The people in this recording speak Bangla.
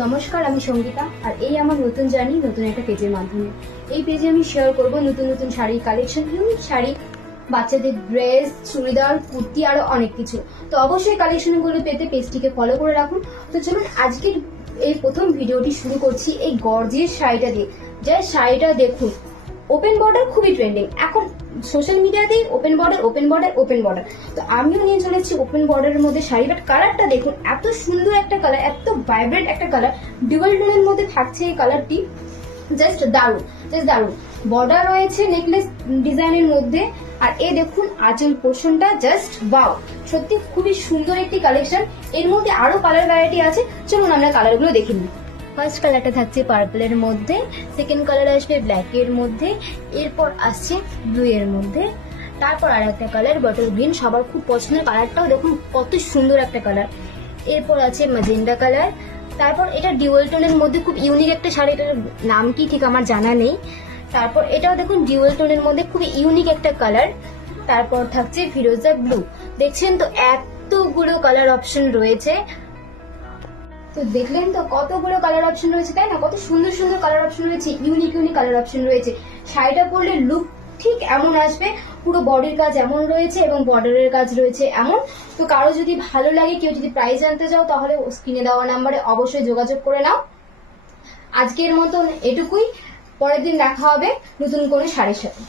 নমস্কার, আমি সঙ্গীতা আর এই আমার নতুন জার্নি নতুন একটা পেজের মাধ্যমে। এই পেজে আমি শেয়ার করব নতুন নতুন শাড়ির কালেকশন, ইউনিক শাড়ি, বাচ্চাদের ড্রেস, চুড়িদার, কুর্তি, আরো অনেক কিছু। তো অবশ্যই কালেকশনগুলো পেতে পেজটিকে ফলো করে রাখুন। তো চলুন আজকের এই প্রথম ভিডিওটি শুরু করছি এই গর্জিয়াস শাড়িটা দিয়ে। যে শাড়িটা দেখুন, ওপেন বর্ডার খুবই ট্রেন্ডিং এখন সোশ্যাল মিডিয়াতেই, open border open border open border. তো আমিও নিয়ে চলেছি ওপেন বর্ডারের মধ্যে শাড়ি, বাট কালারটা দেখুন, এত সুন্দর একটা কালার, এত ভাইব্রেন্ট একটা কালার, ডুয়াল টোনের মধ্যে থাকছে এই কালারটি। জাস্ট দারুণ, জাস্ট দারুণ। বর্ডার রয়েছে নেকলেস ডিজাইনের মধ্যে, আর এ দেখুন আঁচল পোর্শনটা, জাস্ট ওয়াও, সত্যি খুবই সুন্দর একটি কালেকশন। এর মধ্যে আরো কালার ভ্যারাইটি আছে, চলুন আমরা কালারগুলো দেখে নিই। ফার্স্ট কালারটা থাকছে পার্পলের মধ্যে, সেকেন্ড কালার আসবে ব্ল্যাকের মধ্যে, এরপর আসছে ব্লু এর মধ্যে, তারপর আর একটা কালার বটল গ্রিন, সবার খুব পছন্দের কালারটাও দেখুন কত সুন্দর একটা কালার। এরপর আছে ম্যাজেন্ডা কালার, তারপর এটা ডিউয়াল টোনের মধ্যে খুব ইউনিক একটা শাড়ি, এটার নাম কি ঠিক আমার জানা নেই। তারপর এটাও দেখুন ডিউয়াল টোনের মধ্যে খুবই ইউনিক একটা কালার। তারপর থাকছে ফিরোজা ব্লু। দেখছেন তো এতগুলো কালার অপশন রয়েছে। তো দেখলেন তো কতগুলো কালার অপশন রয়েছে, তাই না? কত সুন্দর সুন্দর কালার অপশন রয়েছে, ইউনিক ইউনিক কালার অপশন রয়েছে। শাড়িটা পরলে লুক ঠিক এমন আসবে, পুরো বডির কাজ এমন রয়েছে এবং বর্ডারের কাজ রয়েছে এমন। তো কারো যদি ভালো লাগে, কেউ যদি প্রাইস জানতে চাও, তাহলে স্ক্রিনে দেওয়া নাম্বারে অবশ্যই যোগাযোগ করে নাও। আজকের মতন এটুকুই, পরের দিন দেখা হবে নতুন কোনো শাড়ির সাথে।